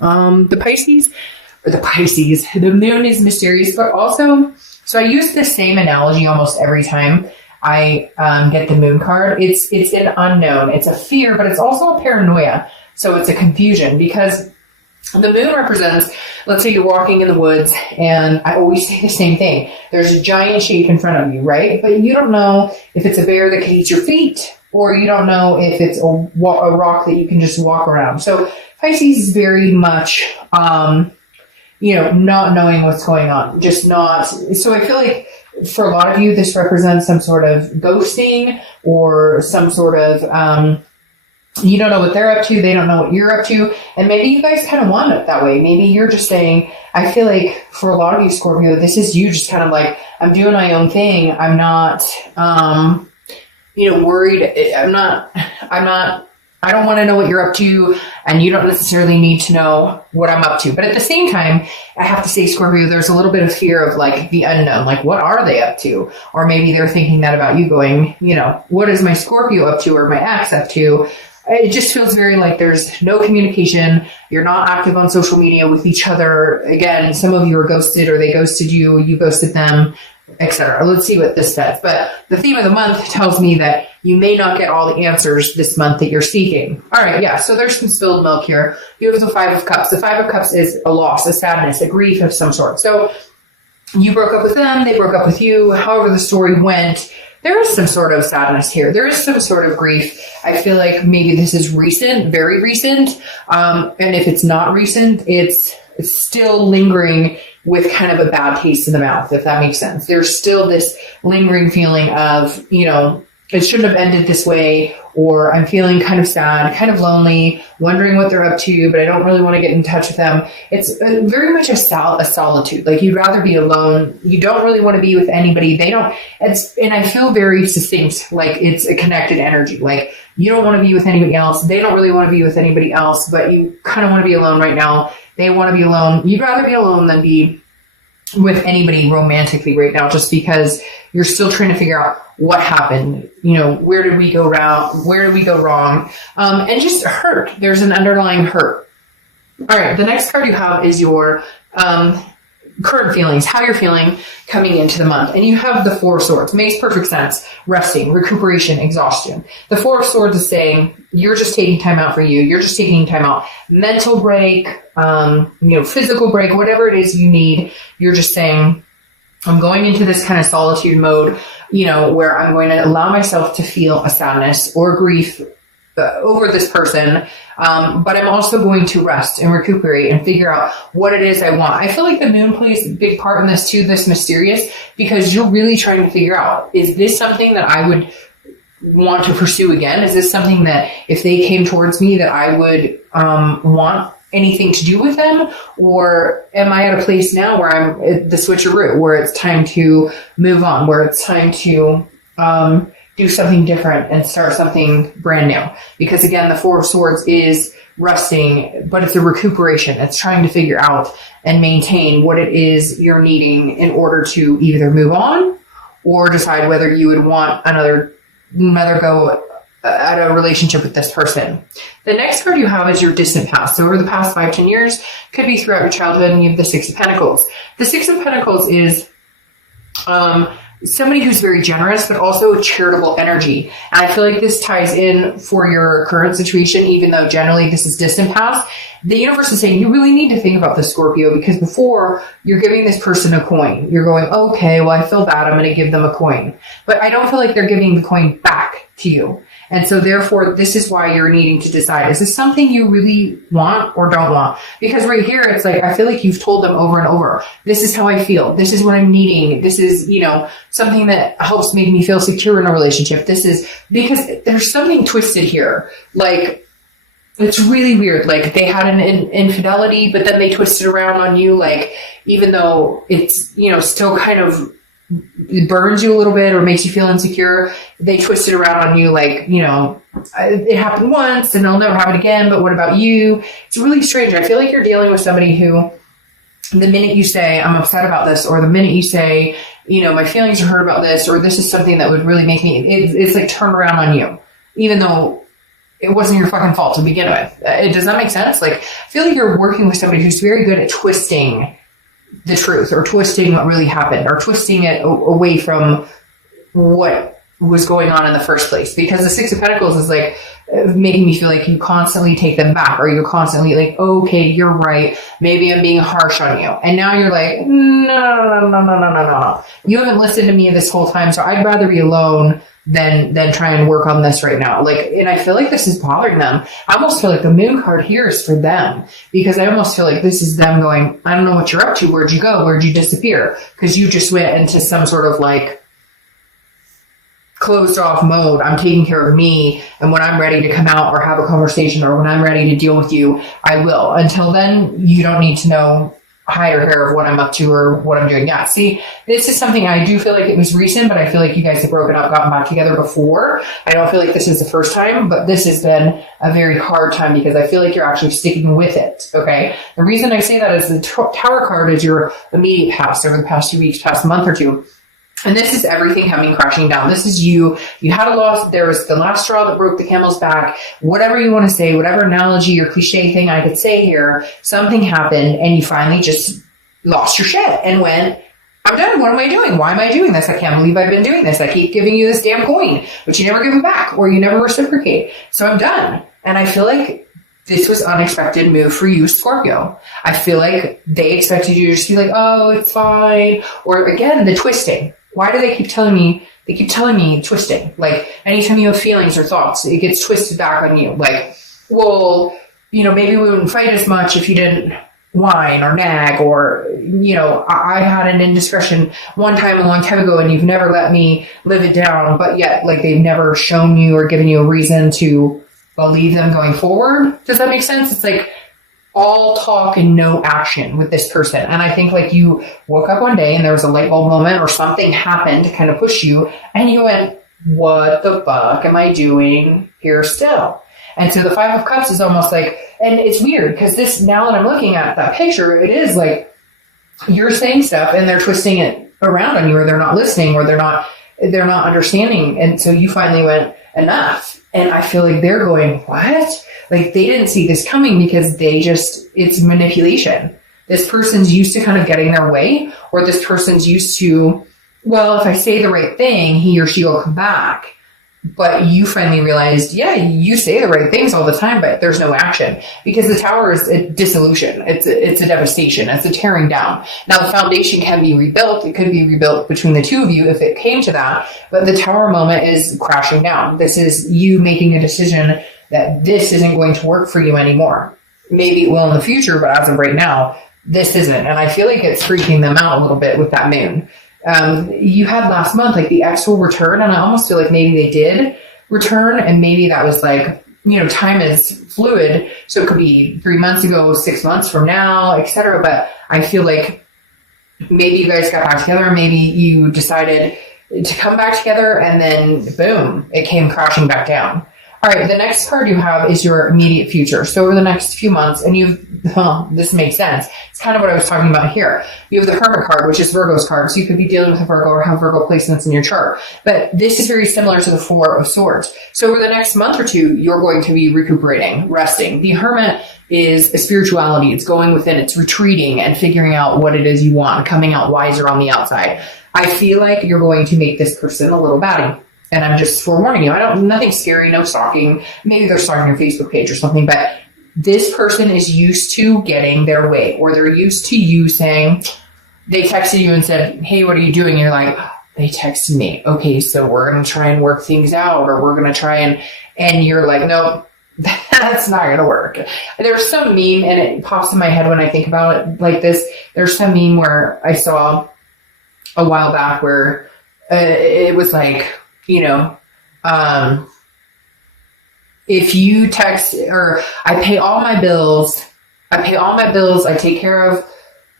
The moon is mysterious, but also, so I use the same analogy almost every time I get the moon card. It's an unknown. It's a fear, but it's also a paranoia. So it's a confusion because the moon represents, let's say you're walking in the woods, and I always say the same thing. There's a giant shape in front of you, right? But you don't know if it's a bear that can eat your feet, or you don't know if it's a rock that you can just walk around. So Pisces is very much, not knowing what's going on. Just not. So I feel like for a lot of you, this represents some sort of ghosting or some sort of, you don't know what they're up to. They don't know what you're up to. And maybe you guys kind of want it that way. Maybe you're just saying, I feel like for a lot of you, Scorpio, this is you just kind of like, I'm doing my own thing. I'm not, worried. I don't want to know what you're up to, and you don't necessarily need to know what I'm up to. But at the same time, I have to say, Scorpio, there's a little bit of fear of like the unknown. Like, what are they up to? Or maybe they're thinking that about you going, what is my Scorpio up to or my ex up to? It just feels very like there's no communication. You're not active on social media with each other. Again, some of you are ghosted or they ghosted you, you ghosted them, etc. Let's see what this says. But the theme of the month tells me that you may not get all the answers this month that you're seeking. All right, yeah, so there's some spilled milk here. You have the Five of Cups. The Five of Cups is a loss, a sadness, a grief of some sort. So you broke up with them, they broke up with you. However the story went, there is some sort of sadness here. There is some sort of grief. I feel like maybe this is recent, very recent. And if it's not recent, it's still lingering with kind of a bad taste in the mouth, if that makes sense. There's still this lingering feeling of, it shouldn't have ended this way, or I'm feeling kind of sad, kind of lonely, wondering what they're up to, but I don't really want to get in touch with them. It's very much a solitude. Like, you'd rather be alone. You don't really want to be with anybody. And I feel very succinct, like it's a connected energy. Like, you don't want to be with anybody else. They don't really want to be with anybody else, but you kind of want to be alone right now. They want to be alone. You'd rather be alone than be with anybody romantically right now, just because you're still trying to figure out what happened. Where did we go wrong? Where did we go wrong? And just hurt. There's an underlying hurt. All right. The next card you have is your current feelings, how you're feeling coming into the month. And you have the Four of Swords. Makes perfect sense. Resting, recuperation, exhaustion. The Four of Swords is saying you're just taking time out for you. You're just taking time out. Mental break, physical break, whatever it is you need. You're just saying, I'm going into this kind of solitude mode, where I'm going to allow myself to feel a sadness or grief over this person. But I'm also going to rest and recuperate and figure out what it is I want. I feel like the moon plays a big part in this too, this mysterious, because you're really trying to figure out, is this something that I would want to pursue again? Is this something that if they came towards me that I would want anything to do with them? Or am I at a place now where I'm at the switcheroo, where it's time to move on, where it's time to do something different and start something brand new? Because again, the Four of Swords is resting, but it's a recuperation. It's trying to figure out and maintain what it is you're needing in order to either move on or decide whether you would want another go at a relationship with this person. The next card you have is your distant past. So over the past 5-10 years, could be throughout your childhood, and you have the Six of Pentacles. The Six of Pentacles is somebody who's very generous, but also charitable energy. And I feel like this ties in for your current situation, even though generally this is distant past. The universe is saying you really need to think about this, Scorpio, because before you're giving this person a coin. You're going, okay, well, I feel bad. I'm going to give them a coin. But I don't feel like they're giving the coin back to you. And so therefore, this is why you're needing to decide, is this something you really want or don't want? Because right here, it's like, I feel like you've told them over and over, this is how I feel. This is what I'm needing. This is, something that helps make me feel secure in a relationship. This is because there's something twisted here. Like, it's really weird. Like, they had an infidelity, but then they twisted around on you. Like, even though it's, still kind of, it burns you a little bit or makes you feel insecure, they twist it around on you like, it happened once and it'll never happen again, but what about you? It's really strange. I feel like you're dealing with somebody who, the minute you say, I'm upset about this, or the minute you say, my feelings are hurt about this, or this is something that would really make me, it's like turn around on you. Even though it wasn't your fucking fault to begin with. Does that make sense? Like, I feel like you're working with somebody who's very good at twisting the truth, or twisting what really happened, or twisting it away from what was going on in the first place. Because the Six of Pentacles is like making me feel like you constantly take them back, or you're constantly like, okay, you're right, maybe I'm being harsh on you. And now you're like, no. You haven't listened to me this whole time, so I'd rather be alone than try and work on this right now. Like, and I feel like this is bothering them. I almost feel like the Moon card here is for them, because I almost feel like this is them going, I don't know what you're up to. Where'd you go? Where'd you disappear? Because you just went into some sort of like closed off mode. I'm taking care of me, and when I'm ready to come out or have a conversation, or when I'm ready to deal with you, I will. Until then, you don't need to know hide or hair of what I'm up to or what I'm doing. Yeah, see, this is something I do feel like it was recent, but I feel like you guys have broken up, gotten back together before. I don't feel like this is the first time, but this has been a very hard time, because I feel like you're actually sticking with it, okay? The reason I say that is the Tower card is your immediate past, over the past 2 weeks, past month or two. And this is everything coming crashing down. This is you had a loss. There was the last straw that broke the camel's back. Whatever you want to say, whatever analogy or cliche thing I could say here, something happened and you finally just lost your shit and went, I'm done. What am I doing? Why am I doing this? I can't believe I've been doing this. I keep giving you this damn coin, but you never give it back, or you never reciprocate. So I'm done. And I feel like this was unexpected move for you, Scorpio. I feel like they expected you to just be like, oh, it's fine. Or again, the twisting. Why do they keep telling me? They keep telling me twisting. Like, anytime you have feelings or thoughts, it gets twisted back on you. Like, well, maybe we wouldn't fight as much if you didn't whine or nag, or, I had an indiscretion one time a long time ago and you've never let me live it down. But yet, like, they've never shown you or given you a reason to believe them going forward. Does that make sense? It's like all talk and no action with this person. And I think like you woke up one day and there was a light bulb moment or something happened to kind of push you, and you went, what the fuck am I doing here still? And so the Five of Cups is almost like, and it's weird because this, now that I'm looking at that picture, it is like you're saying stuff and they're twisting it around on you, or they're not listening, or they're not understanding. And so you finally went, enough. And I feel like they're going, what? Like, they didn't see this coming, because it's manipulation. This person's used to kind of getting their way, or this person's used to, well, if I say the right thing, he or she will come back. But you finally realized, yeah, you say the right things all the time, but there's no action, because the Tower is a dissolution. It's a devastation. It's a tearing down. Now, the foundation can be rebuilt. It could be rebuilt between the two of you if it came to that. But the Tower moment is crashing down. This is you making a decision that this isn't going to work for you anymore. Maybe it will in the future, but as of right now, this isn't. And I feel like it's freaking them out a little bit with that moon. You had last month, like, the ex will return, and I almost feel like maybe they did return, and maybe that was like, time is fluid, so it could be 3 months ago, 6 months from now, etc. But I feel like maybe you guys got back together, maybe you decided to come back together, and then boom, it came crashing back down. All right, the next card you have is your immediate future. So over the next few months, and this makes sense. It's kind of what I was talking about here. You have the Hermit card, which is Virgo's card. So you could be dealing with a Virgo or have Virgo placements in your chart. But this is very similar to the Four of Swords. So over the next month or two, you're going to be recuperating, resting. The Hermit is a spirituality. It's going within, it's retreating and figuring out what it is you want, coming out wiser on the outside. I feel like you're going to make this person a little batty. And I'm just forewarning you. Nothing scary, no stalking. Maybe they're stalking your Facebook page or something, but this person is used to getting their way, or they're used to you saying, they texted you and said, hey, what are you doing? And you're like, they texted me. Okay, so we're going to try and work things out, or we're going to try and you're like, no, that's not going to work. There's some meme, and it pops in my head when I think about it like this. There's some meme where I saw a while back where it was like, if you text, or I pay all my bills, I take care of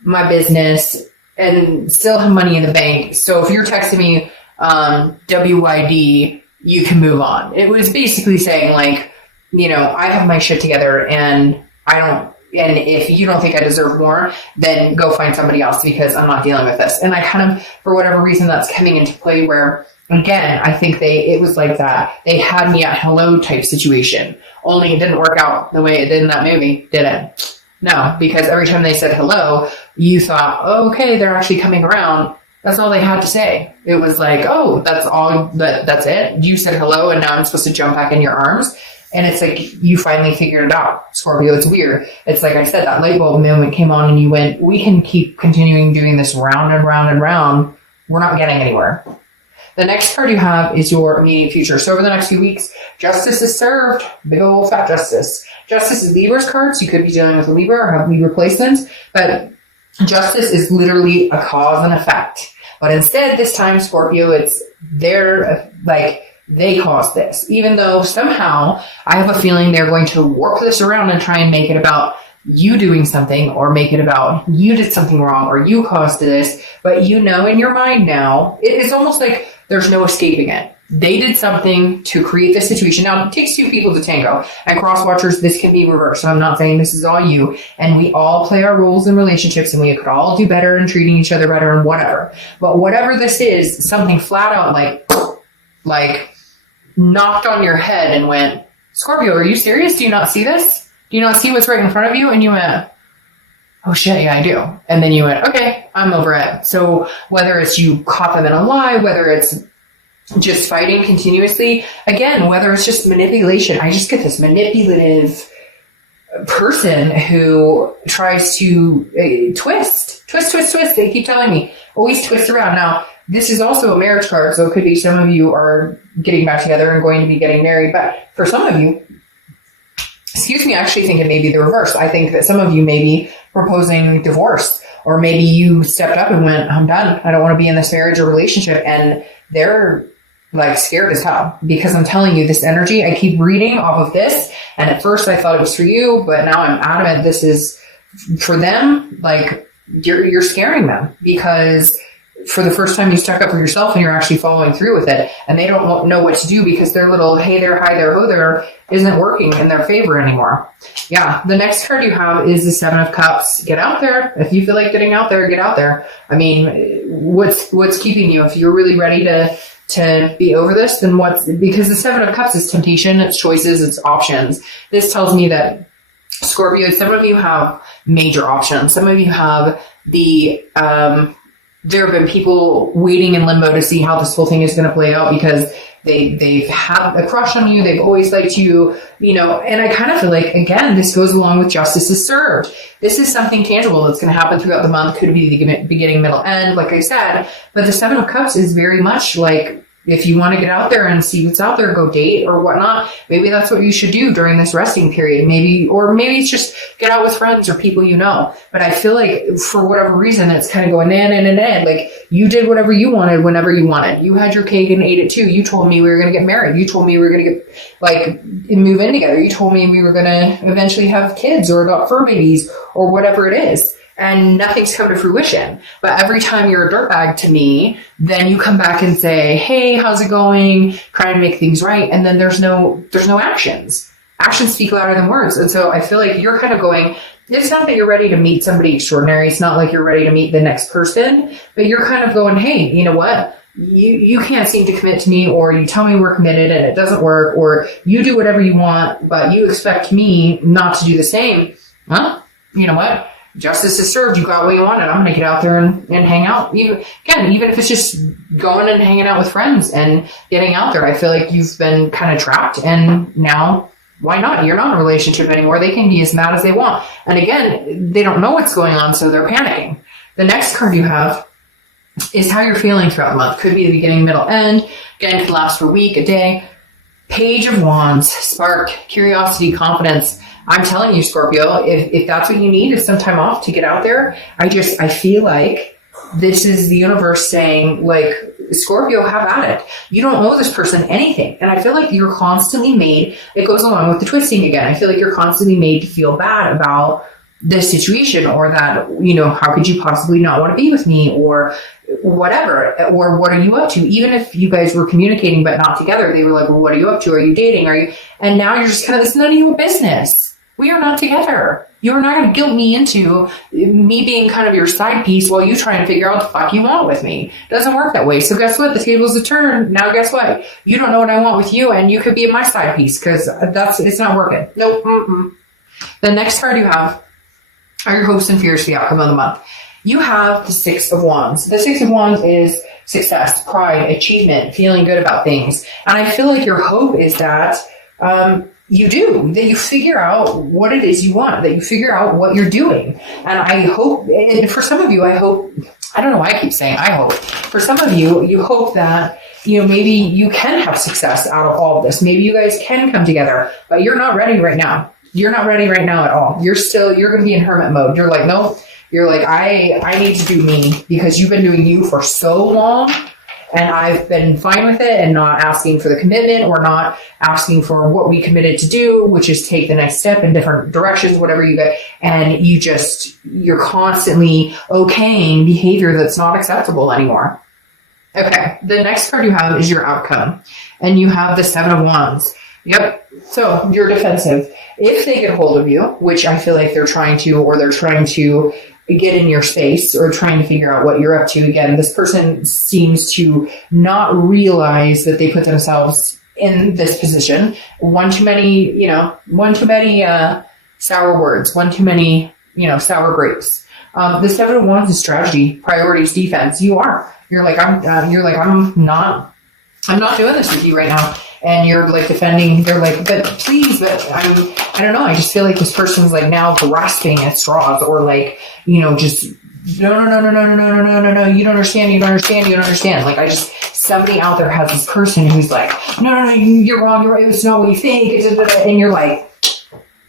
my business and still have money in the bank. So if you're texting me, WYD, you can move on. It was basically saying like, I have my shit together and and if you don't think I deserve more, then go find somebody else, because I'm not dealing with this. And I kind of, for whatever reason, that's coming into play where again, I think it was like that. They had me at hello type situation. Only it didn't work out the way it did in that movie, did it? No, because every time they said hello, you thought, oh, okay, they're actually coming around. That's all they had to say. It was like, oh, that's all, that's it. You said hello and now I'm supposed to jump back in your arms. And it's like, you finally figured it out. Scorpio, it's weird. It's like I said, that light bulb moment came on and you went, we can keep continuing doing this round and round and round. We're not getting anywhere. The next card you have is your immediate future. So over the next few weeks, justice is served. Big old fat justice. Justice is Libra's card, so you could be dealing with a Libra or have Libra placements. But justice is literally a cause and effect. But instead, this time, Scorpio, it's their, like, they caused this. Even though somehow I have a feeling they're going to warp this around and try and make it about you doing something, or make it about you did something wrong or you caused this. But you know in your mind now, it is almost like there's no escaping it. They did something to create this situation. Now, it takes two people to tango. And cross watchers, this can be reversed. So I'm not saying this is all you. And we all play our roles in relationships and we could all do better and treating each other better and whatever. But whatever this is, something flat out like knocked on your head and went, Scorpio, are you serious? Do you not see this? Do you not see what's right in front of you? And you went, oh shit, yeah, I do. And then you went, okay, I'm over it. So whether it's you caught them in a lie, whether it's just fighting continuously, again, whether it's just manipulation, I just get this manipulative person who tries to twist. They keep telling me, always twist around. Now, this is also a marriage card, so it could be some of you are getting back together and going to be getting married. But for some of you, I actually think it may be the reverse. I think that some of you may be proposing divorce, or maybe you stepped up and went, I'm done. I don't want to be in this marriage or relationship. And they're like scared as hell, because I'm telling you, this energy, I keep reading off of this. And at first I thought it was for you, but now I'm adamant this is for them. Like you're scaring them, because for the first time you stuck up for yourself and you're actually following through with it, and they don't know what to do because their little hey there, hi there, ho there isn't working in their favor anymore. Yeah, the next card you have is the Seven of Cups. Get out there. If you feel like getting out there, get out there. I mean, what's keeping you? If you're really ready to be over this, then because the Seven of Cups is temptation, it's choices, it's options. This tells me that Scorpio, some of you have major options. Some of you have there have been people waiting in limbo to see how this whole thing is going to play out, because they've had a crush on you. They've always liked you, and I kind of feel like, again, this goes along with justice is served. This is something tangible that's going to happen throughout the month. Could be the beginning, middle, end, like I said. But the Seven of Cups is very much like, if you want to get out there and see what's out there, go date or whatnot, maybe that's what you should do during this resting period. Maybe it's just get out with friends or people you know. But I feel like for whatever reason, it's kind of going nah. Like, you did whatever you wanted whenever you wanted. You had your cake and ate it too. You told me we were going to get married. You told me we were going to get, move in together. You told me we were going to eventually have kids or adopt fur babies or whatever it is. And nothing's come to fruition. But every time you're a dirtbag to me, then you come back and say, hey, how's it going? Try and make things right. And then there's no actions. Actions speak louder than words. And so I feel like you're kind of going, it's not that you're ready to meet somebody extraordinary. It's not like you're ready to meet the next person, but you're kind of going, hey, you know what? You can't seem to commit to me, or you tell me we're committed and it doesn't work, or you do whatever you want, but you expect me not to do the same. Well, you know what? Justice is served. You got what you wanted. I'm going to get out there and hang out. Even if it's just going and hanging out with friends and getting out there. I feel like you've been kind of trapped, and now why not? You're not in a relationship anymore. They can be as mad as they want. And again, they don't know what's going on, so they're panicking. The next card you have is how you're feeling throughout the month. Could be the beginning, middle, end. Again, could last for a week, a day. Page of Wands, spark, curiosity, confidence. I'm telling you, Scorpio, if that's what you need is some time off to get out there, I feel like this is the universe saying, like, Scorpio, have at it. You don't owe this person anything. And I feel like you're constantly made, it goes along with the twisting again. I feel like you're constantly made to feel bad about this situation, or that, how could you possibly not want to be with me, or whatever, or what are you up to? Even if you guys were communicating but not together, they were like, well, what are you up to? Are you dating? And now you're just kind of, it's none of your business. We are not together. You're not going to guilt me into me being kind of your side piece while you try and figure out what the fuck you want with me. It doesn't work that way. So guess what? The tables have turned. Now guess what? You don't know what I want with you, and you could be my side piece because it's not working. Nope. Mm-mm. The next card you have are your hopes and fears for the outcome of the month. You have the Six of Wands. The Six of Wands is success, pride, achievement, feeling good about things. And I feel like your hope is that that you figure out what it is you want, that you figure out what you're doing. And I hope, and for some of you, I don't know why I keep saying I hope. For some of you, you hope that, maybe you can have success out of all of this. Maybe you guys can come together, but you're not ready right now. You're not ready right now at all. You're going to be in hermit mode. You're like, no, you're like, I need to do me because you've been doing you for so long. And I've been fine with it and not asking for the commitment or not asking for what we committed to do, which is take the next step in different directions, whatever you get. And you're constantly okaying behavior that's not acceptable anymore. Okay. The next card you have is your outcome, and you have the Seven of Wands. Yep. So you're defensive. If they get hold of you, which I feel like they're trying to get in your space or trying to figure out what you're up to. Again, this person seems to not realize that they put themselves in this position. One too many sour words, one too many, sour grapes. The Seven of Wands is strategy, priorities, defense. You're like, I'm not doing this with you right now. And you're like defending, they're like, but please, but I don't know. I just feel like this person's like now grasping at straws or like, just no. You don't understand. Like somebody out there has this person who's like, no, you're wrong. It's not what you think. And you're like,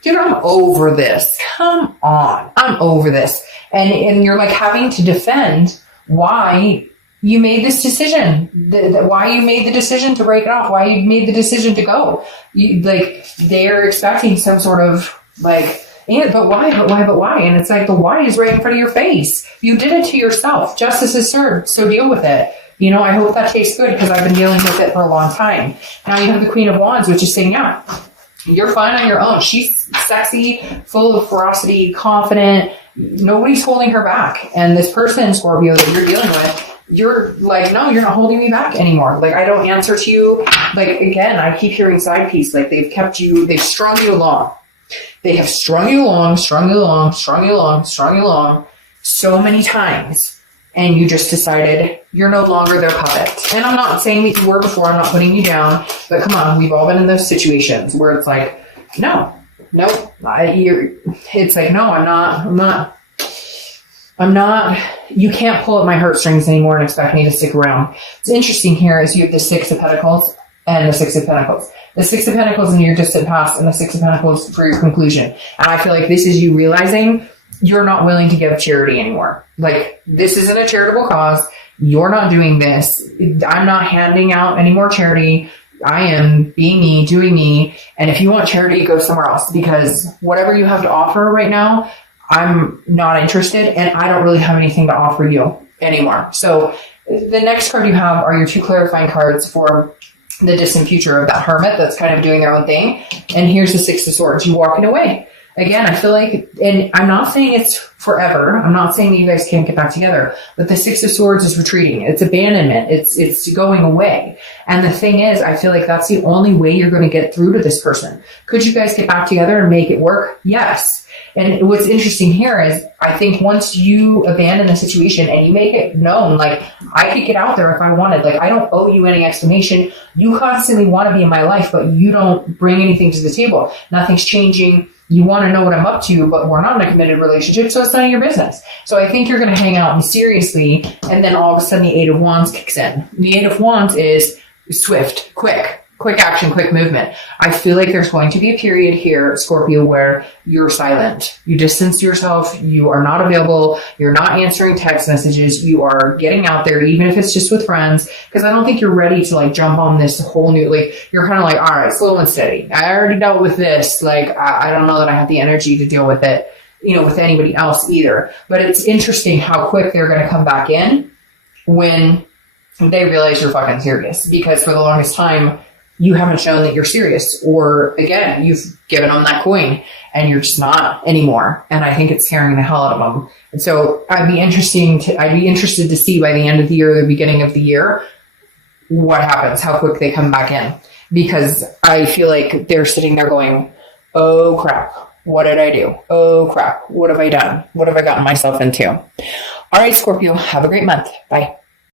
dude, I'm over this. Come on. I'm over this. And you're like having to defend why you made this decision, why you made the decision to break it off, why you made the decision to go. They're expecting some sort of but why? And it's like the why is right in front of your face. You did it to yourself. Justice is served, so deal with it. I hope that tastes good because I've been dealing with it for a long time. Now you have the Queen of Wands, which is saying, yeah, you're fine on your own. She's sexy, full of ferocity, confident. Nobody's holding her back. And this person, Scorpio, that you're dealing with, you're like, no, you're not holding me back anymore. Like, I don't answer to you. Like, again, I keep hearing side piece. Like, they've strung you along. They have strung you along so many times. And you just decided you're no longer their puppet. And I'm not saying that you were before. I'm not putting you down. But come on, we've all been in those situations where it's like, no, it's like, no, I'm not, you can't pull at my heartstrings anymore and expect me to stick around. What's interesting here is you have the Six of Pentacles and the Six of Pentacles. The Six of Pentacles in your distant past and the Six of Pentacles for your conclusion. And I feel like this is you realizing you're not willing to give charity anymore. Like, this isn't a charitable cause. You're not doing this. I'm not handing out any more charity. I am being me, doing me. And if you want charity, go somewhere else, because whatever you have to offer right now, I'm not interested, and I don't really have anything to offer you anymore. So the next card you have are your two clarifying cards for the distant future of that hermit that's kind of doing their own thing. And here's the Six of Swords. You walking away. Again, I feel like, and I'm not saying it's forever. I'm not saying that you guys can't get back together, but the Six of Swords is retreating. It's abandonment. It's going away. And the thing is, I feel like that's the only way you're going to get through to this person. Could you guys get back together and make it work? Yes. And what's interesting here is, I think once you abandon the situation and you make it known, like, I could get out there if I wanted. Like, I don't owe you any explanation. You constantly want to be in my life, but you don't bring anything to the table. Nothing's changing. You want to know what I'm up to, but we're not in a committed relationship, so it's none of your business. So I think you're going to hang out mysteriously, and then all of a sudden the Eight of Wands kicks in. The Eight of Wands is swift, quick action, quick movement. I feel like there's going to be a period here, Scorpio, where you're silent. You distance yourself. You are not available. You're not answering text messages. You are getting out there, even if it's just with friends, because I don't think you're ready to like jump on this whole new, like, you're kind of like, all right, slow and steady. I already dealt with this. Like, I don't know that I have the energy to deal with it, with anybody else either. But it's interesting how quick they're going to come back in when they realize you're fucking serious, because for the longest time, you haven't shown that you're serious, or again, you've given them that coin and you're just not anymore. And I think it's scaring the hell out of them. And so I'd be interested to see by the end of the year, or the beginning of the year, what happens, how quick they come back in, because I feel like they're sitting there going, oh crap, what did I do? Oh crap, what have I done? What have I gotten myself into? All right, Scorpio, have a great month. Bye.